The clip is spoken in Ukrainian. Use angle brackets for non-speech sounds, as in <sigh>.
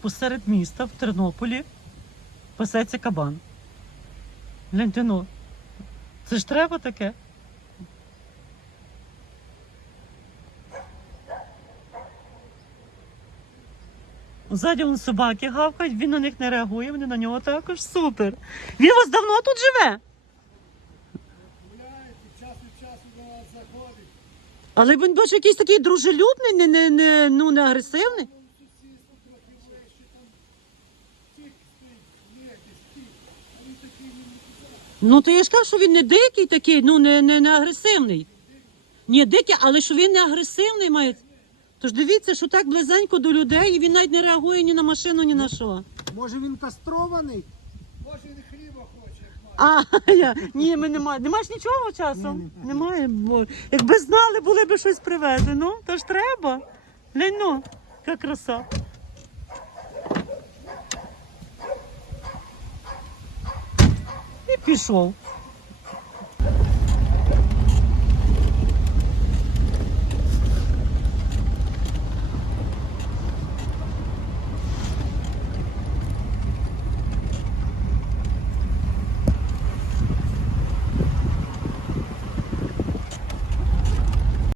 посеред міста в Тернополі пасеться кабан. Гляньте, ну. Це ж треба таке. Ззаді вон собаки гавкають, він на них не реагує, вони на нього також супер. Він у вас давно тут живе? Але він бачу якийсь такий дружелюбний, не, не, не, ну, не агресивний. Ну, то я ж кажу, що він не дикий такий, ну не, не, не агресивний. Ні, дикий, але що він не агресивний має. Тож дивіться, що так близенько до людей, і він навіть не реагує ні на машину, ні на що. Може він кастрований? Може він хліба хоче, як має. А, <laughs> я, ні, ми немає. Немає ж нічого часом? Немає. Бо, якби знали, були б щось привезли. Ну, то ж треба. Ну, яка краса. І пішов.